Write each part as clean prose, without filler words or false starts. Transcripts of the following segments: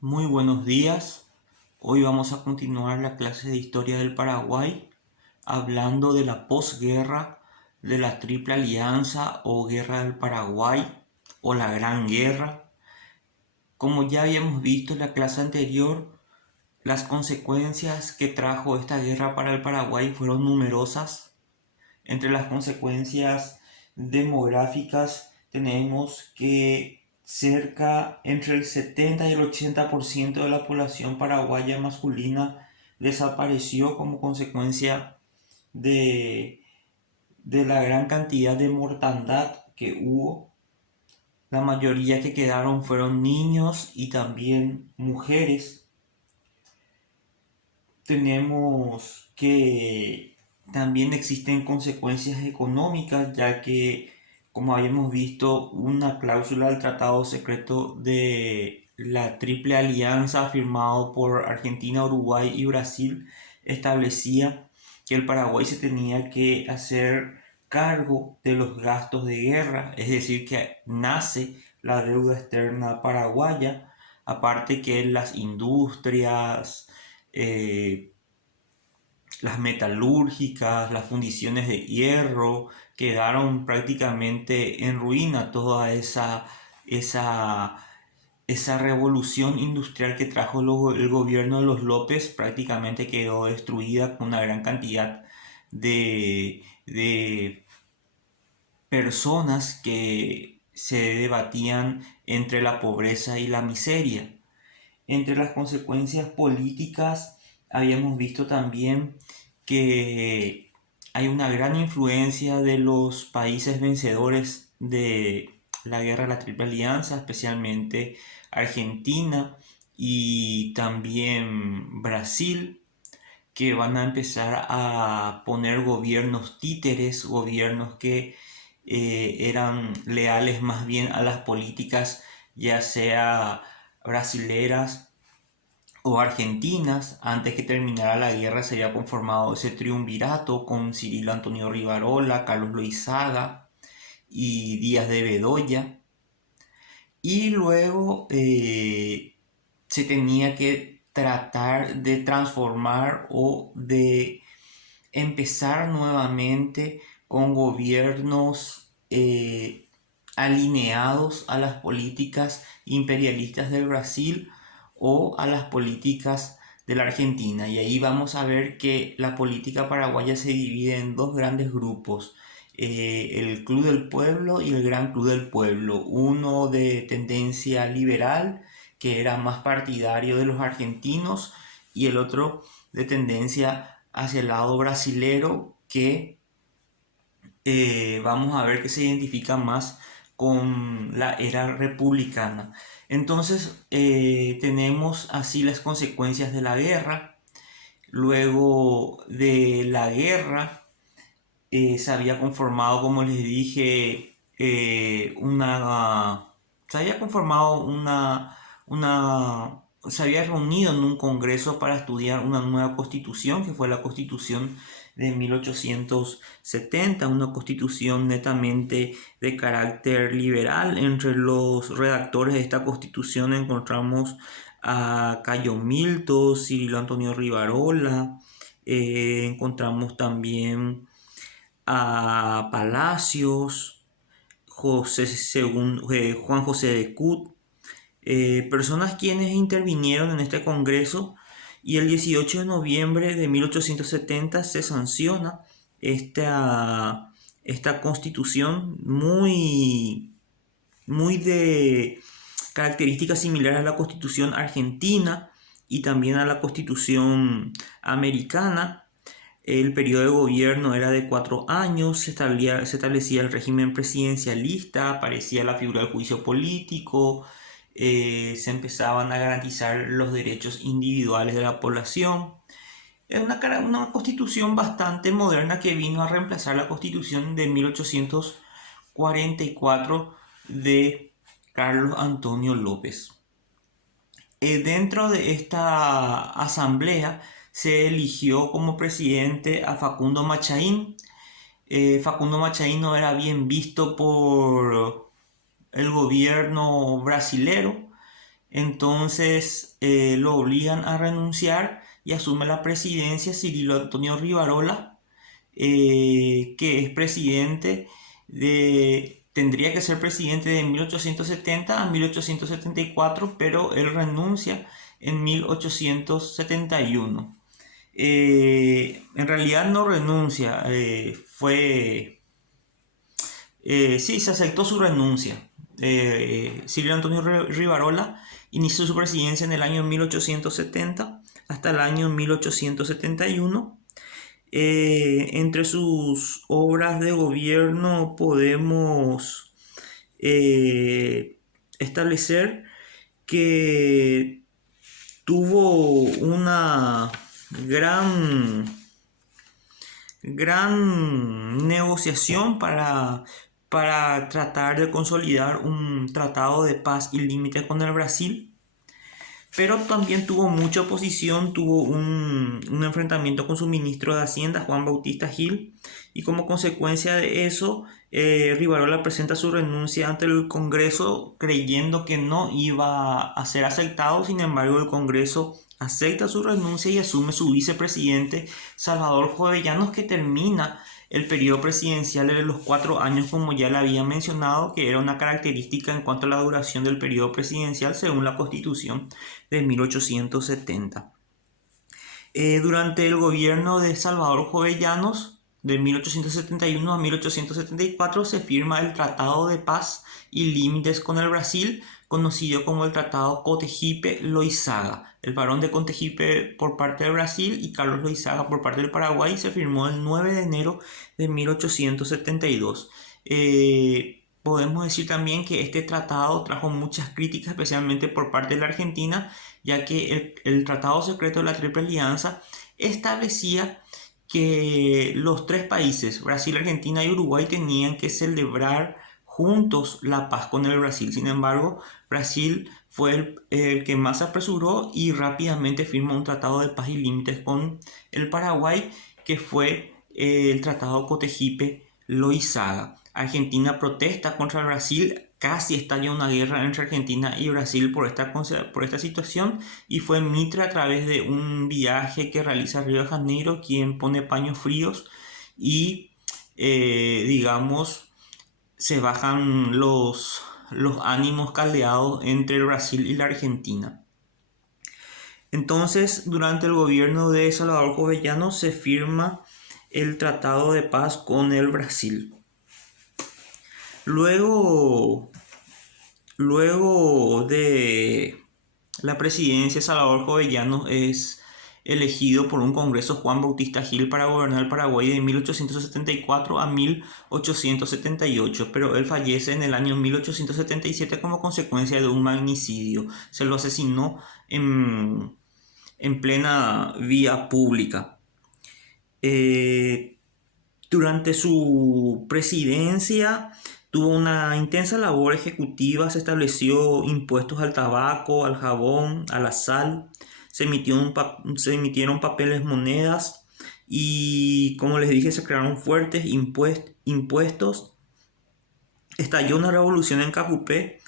Muy buenos días. Hoy vamos a continuar la clase de historia del Paraguay hablando de la posguerra, de la Triple Alianza o Guerra del Paraguay o la Gran Guerra. Como ya habíamos visto en la clase anterior, las consecuencias que trajo esta guerra para el Paraguay fueron numerosas. Entre las consecuencias demográficas tenemos que entre el 70 y el 80% de la población paraguaya masculina desapareció como consecuencia de, de la gran cantidad de mortandad que hubo. La mayoría que quedaron fueron niños y también mujeres. Tenemos que también existen consecuencias económicas, ya que, como habíamos visto, una cláusula del Tratado Secreto de la Triple Alianza firmado por Argentina, Uruguay y Brasil establecía que el Paraguay se tenía que hacer cargo de los gastos de guerra, es decir, que nace la deuda externa paraguaya, aparte que las industrias, eh, las metalúrgicas, las fundiciones de hierro, quedaron prácticamente en ruina. Toda esa, esa revolución industrial que trajo el gobierno de los López prácticamente quedó destruida con una gran cantidad de personas que se debatían entre la pobreza y la miseria. Entre las consecuencias políticas habíamos visto también que hay una gran influencia de los países vencedores de la guerra de la Triple Alianza, especialmente Argentina y también Brasil, que van a empezar a poner gobiernos títeres, gobiernos que eran leales más bien a las políticas, ya sea brasileras o argentinas. Antes que terminara la guerra se había conformado ese triunvirato con Cirilo Antonio Rivarola, Carlos Loizaga y Díaz de Bedoya. Y luego se tenía que tratar de transformar o de empezar nuevamente con gobiernos alineados a las políticas imperialistas del Brasil o a las políticas de la Argentina. Y ahí vamos a ver que la política paraguaya se divide en dos grandes grupos. El Club del Pueblo y el Gran Club del Pueblo. Uno de tendencia liberal, que era más partidario de los argentinos, y el otro de tendencia hacia el lado brasilero, que vamos a ver que se identifica más con la era republicana. Entonces tenemos así las consecuencias de la guerra. Luego de la guerra se había conformado, como les dije, se había conformado se había reunido en un congreso para estudiar una nueva constitución, que fue la constitución de 1870, una constitución netamente de carácter liberal. Entre los redactores de esta constitución encontramos a Cayo Milto, Cirilo Antonio Rivarola, encontramos también a Palacios, Juan José de Cut, personas quienes intervinieron en este congreso, y el 18 de noviembre de 1870 se sanciona esta constitución muy de características similares a la constitución argentina y también a la constitución americana. El periodo de gobierno era de 4 años, se establecía el régimen presidencialista, aparecía la figura del juicio político, se empezaban a garantizar los derechos individuales de la población. Es una constitución bastante moderna que vino a reemplazar la constitución de 1844 de Carlos Antonio López. Dentro de esta asamblea se eligió como presidente a Facundo Machaín. Facundo Machaín no era bien visto por el gobierno brasilero, Entonces lo obligan a renunciar y asume la presidencia Cirilo Antonio Rivarola, que es presidente tendría que ser presidente de 1870 a 1874, pero él renuncia en 1871. En realidad no renuncia, sí, se aceptó su renuncia. Silvio Antonio Rivarola inició su presidencia en el año 1870 hasta el año 1871. Entre sus obras de gobierno podemos establecer que tuvo una gran negociación para tratar de consolidar un tratado de paz y límites con el Brasil, pero también tuvo mucha oposición, tuvo un enfrentamiento con su ministro de Hacienda, Juan Bautista Gil, y como consecuencia de eso, Rivarola presenta su renuncia ante el Congreso creyendo que no iba a ser aceptado. Sin embargo, el Congreso acepta su renuncia y asume su vicepresidente Salvador Jovellanos, que termina el periodo presidencial de los 4 años, como ya le había mencionado, que era una característica en cuanto a la duración del periodo presidencial según la Constitución de 1870. Durante el gobierno de Salvador Jovellanos, de 1871 a 1874, se firma el Tratado de Paz y Límites con el Brasil, conocido como el Tratado Cotegipe-Loizaga. El Barón de Cotegipe por parte de Brasil y Carlos Loizaga por parte del Paraguay se firmó el 9 de enero de 1872. Podemos decir también que este tratado trajo muchas críticas, especialmente por parte de la Argentina, ya que el Tratado Secreto de la Triple Alianza establecía que los 3 países, Brasil, Argentina y Uruguay, tenían que celebrar juntos la paz con el Brasil. Sin embargo, Brasil fue el que más se apresuró y rápidamente firmó un tratado de paz y límites con el Paraguay, que fue el Tratado Cotegipe-Loizaga. Argentina protesta contra Brasil, casi estalla una guerra entre Argentina y Brasil por esta situación, y fue Mitre, a través de un viaje que realiza a Río de Janeiro, quien pone paños fríos y digamos se bajan los ánimos caldeados entre el Brasil y la Argentina. Entonces, durante el gobierno de Salvador Jovellanos se firma el Tratado de Paz con el Brasil. Luego de la presidencia, Salvador Jovellanos es elegido por un Congreso Juan Bautista Gil para gobernar el Paraguay de 1874 a 1878, pero él fallece en el año 1877 como consecuencia de un magnicidio. Se lo asesinó en plena vía pública. Durante su presidencia tuvo una intensa labor ejecutiva, se estableció impuestos al tabaco, al jabón, a la sal, se emitieron papeles monedas y, como les dije, se crearon fuertes impuestos. Estalló una revolución en Cajupé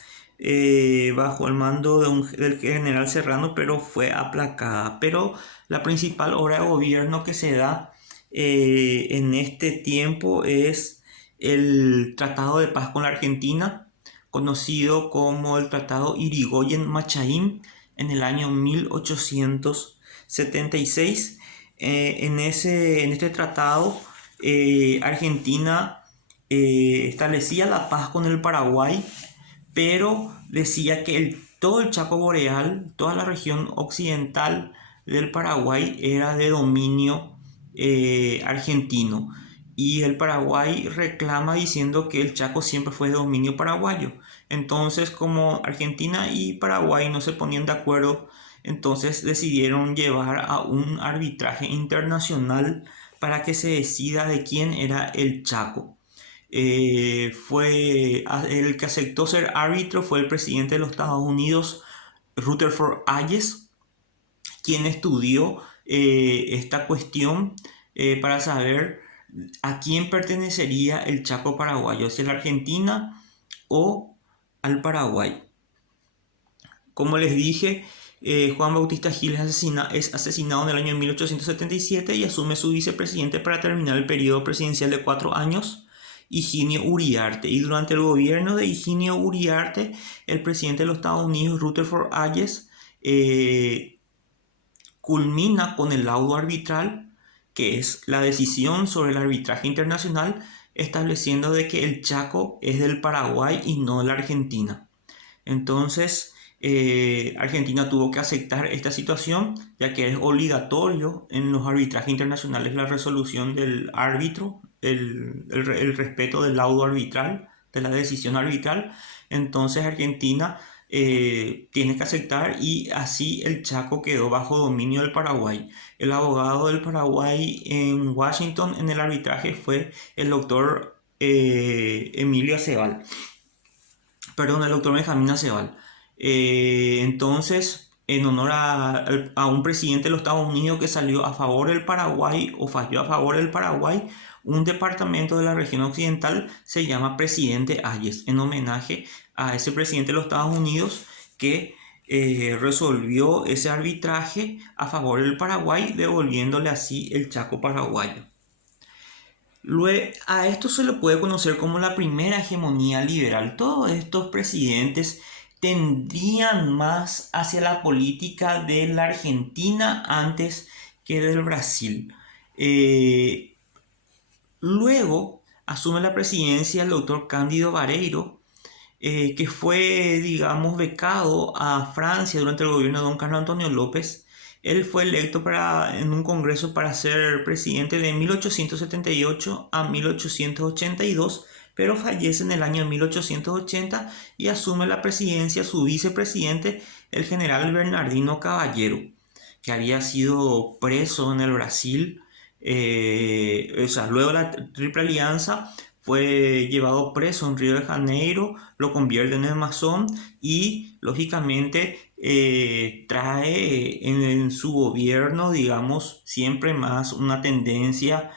bajo el mando del general Serrano, pero fue aplacada. Pero la principal obra de gobierno que se da en este tiempo es el Tratado de Paz con la Argentina, conocido como el Tratado Irigoyen-Machain, en el año 1876. En este tratado, Argentina establecía la paz con el Paraguay, pero decía que todo el Chaco Boreal, toda la región occidental del Paraguay era de dominio argentino, y el Paraguay reclama diciendo que el Chaco siempre fue de dominio paraguayo. Entonces, como Argentina y Paraguay no se ponían de acuerdo, entonces decidieron llevar a un arbitraje internacional para que se decida de quién era el Chaco. El que aceptó ser árbitro fue el presidente de los Estados Unidos, Rutherford Hayes, quien estudió esta cuestión para saber a quién pertenecería el Chaco paraguayo, si a la Argentina o al Paraguay. Como les dije, Juan Bautista Gil es asesinado en el año 1877 y asume su vicepresidente para terminar el periodo presidencial de 4 años, Higinio Uriarte. Y durante el gobierno de Higinio Uriarte, el presidente de los Estados Unidos, Rutherford Hayes, culmina con el laudo arbitral, que es la decisión sobre el arbitraje internacional, estableciendo de que el Chaco es del Paraguay y no de la Argentina. Entonces, Argentina tuvo que aceptar esta situación, ya que es obligatorio en los arbitrajes internacionales la resolución del árbitro, el respeto del laudo arbitral, de la decisión arbitral. Entonces, Argentina tiene que aceptar, y así el Chaco quedó bajo dominio del Paraguay. El abogado del Paraguay en Washington en el arbitraje fue el doctor Emilio Aceval. Perdón, el doctor Benjamín Aceval. Entonces, en honor a un presidente de los Estados Unidos que salió a favor del Paraguay o falló a favor del Paraguay, un departamento de la región occidental se llama Presidente Hayes, en homenaje a ese presidente de los Estados Unidos que resolvió ese arbitraje a favor del Paraguay, devolviéndole así el Chaco paraguayo. Luego, a esto se le puede conocer como la primera hegemonía liberal. Todos estos presidentes tendrían más hacia la política de la Argentina antes que del Brasil. Luego asume la presidencia el doctor Cándido Barreiro, que fue, digamos, becado a Francia durante el gobierno de don Carlos Antonio López. Él fue electo en un congreso para ser presidente de 1878 a 1882, pero fallece en el año 1880 y asume la presidencia su vicepresidente, el general Bernardino Caballero, que había sido preso en el Brasil. Luego de la Triple Alianza fue llevado preso en Río de Janeiro, lo convierten en masón y lógicamente trae en su gobierno, digamos, siempre más una tendencia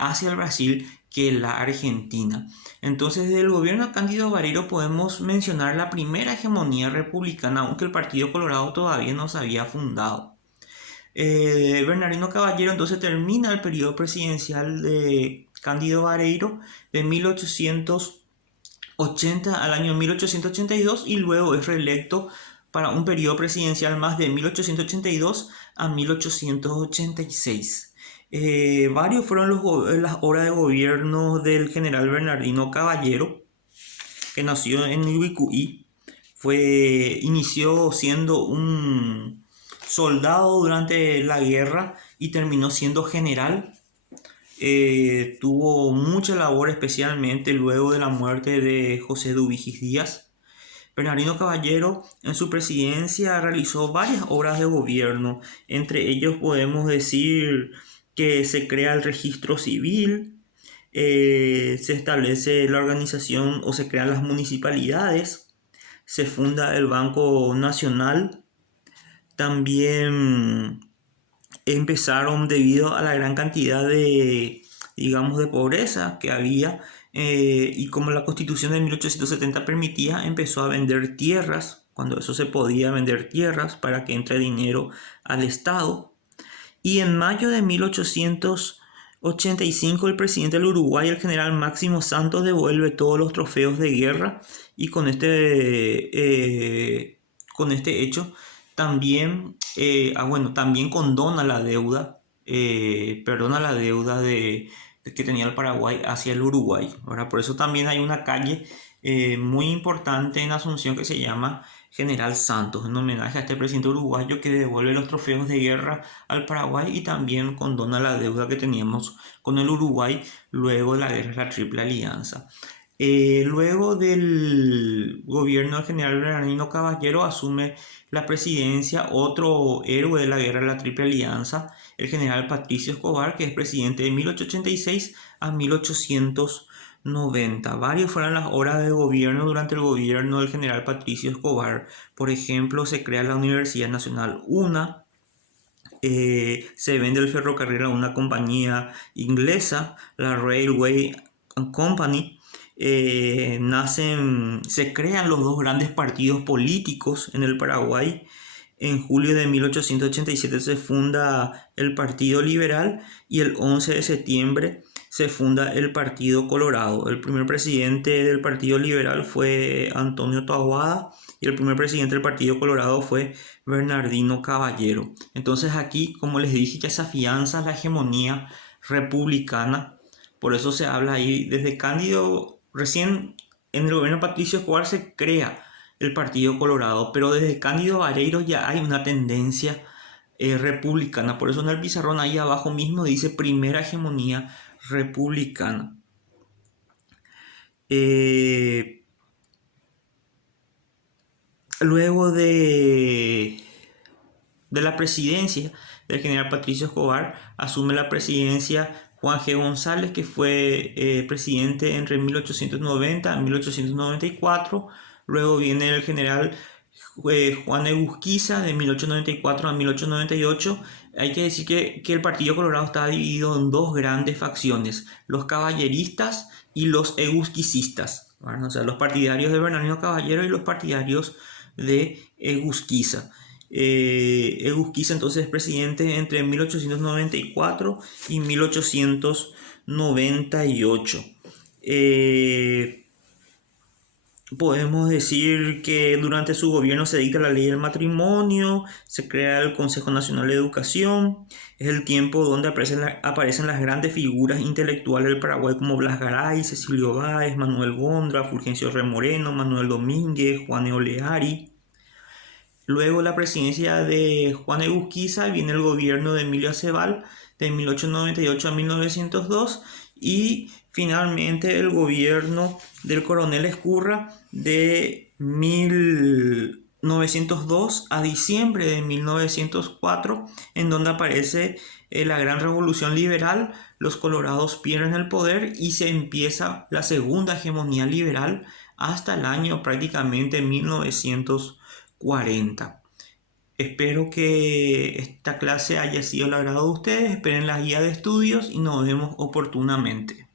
hacia el Brasil que la Argentina. Entonces, desde el gobierno de Cándido Barreiro podemos mencionar la primera hegemonía republicana, aunque el Partido Colorado todavía no se había fundado. Bernardino Caballero entonces termina el periodo presidencial de Cándido Barreiro de 1880 al año 1882 y luego es reelecto para un periodo presidencial más de 1882 a 1886. Varios fueron las horas de gobierno del general Bernardino Caballero, que nació en Ibicuí. Inició siendo un soldado durante la guerra y terminó siendo general. Tuvo mucha labor, especialmente luego de la muerte de José Dubigis Díaz. Bernardino Caballero en su presidencia realizó varias obras de gobierno. Entre ellos podemos decir que se crea el registro civil, se establece la organización o se crean las municipalidades, se funda el Banco Nacional. También empezaron, debido a la gran cantidad de, digamos, de pobreza que había, y como la Constitución de 1870 permitía, empezó a vender tierras, cuando eso se podía vender tierras para que entre dinero al Estado. Y en mayo de 1885 el presidente del Uruguay, el general Máximo Santos, devuelve todos los trofeos de guerra, y con este hecho también, también condona la deuda, perdona la deuda que tenía el Paraguay hacia el Uruguay. Ahora, por eso también hay una calle muy importante en Asunción que se llama General Santos, en homenaje a este presidente uruguayo que devuelve los trofeos de guerra al Paraguay y también condona la deuda que teníamos con el Uruguay luego de la guerra de la Triple Alianza. Luego del gobierno del general Bernardino Caballero asume la presidencia otro héroe de la guerra de la Triple Alianza, el general Patricio Escobar, que es presidente de 1886 a 1890. Varios fueron las horas de gobierno durante el gobierno del general Patricio Escobar. Por ejemplo, se crea la Universidad Nacional UNA, se vende el ferrocarril a una compañía inglesa, la Railway Company. se crean los dos grandes partidos políticos en el Paraguay. En julio de 1887 se funda el Partido Liberal y el 11 de septiembre se funda el Partido Colorado. El primer presidente del Partido Liberal fue Antonio Taboada y el primer presidente del Partido Colorado fue Bernardino Caballero. Entonces aquí, como les dije, ya se afianza la hegemonía republicana. Por eso se habla ahí desde Cándido, recién en el gobierno de Patricio Escobar se crea el Partido Colorado, pero desde Cándido Vareiro ya hay una tendencia republicana. Por eso en el pizarrón ahí abajo mismo dice primera hegemonía republicana. Luego de la presidencia del general Patricio Escobar, asume la presidencia Juan G. González, que fue presidente entre 1890 y 1894. Luego viene el general Juan Egusquiza de 1894 a 1898. Hay que decir que el Partido Colorado estaba dividido en dos grandes facciones, los caballeristas y los egusquicistas, ¿verdad? O sea, los partidarios de Bernardino Caballero y los partidarios de Egusquiza. Egusquiza entonces es presidente entre 1894 y 1898. Podemos decir que durante su gobierno se dicta la ley del matrimonio, se crea el Consejo Nacional de Educación. Es el tiempo donde aparecen las grandes figuras intelectuales del Paraguay como Blas Garay, Cecilio Báez, Manuel Gondra, Fulgencio Remoreno, Manuel Domínguez, Juan Eoleari. Luego la presidencia de Juan Egusquiza viene el gobierno de Emilio Aceval de 1898 a 1902 y finalmente el gobierno del coronel Ezcurra de 1902 a diciembre de 1904, en donde aparece la gran revolución liberal. Los colorados pierden el poder y se empieza la segunda hegemonía liberal hasta el año prácticamente 1940. Espero que esta clase haya sido del agrado de ustedes. Esperen la guía de estudios y nos vemos oportunamente.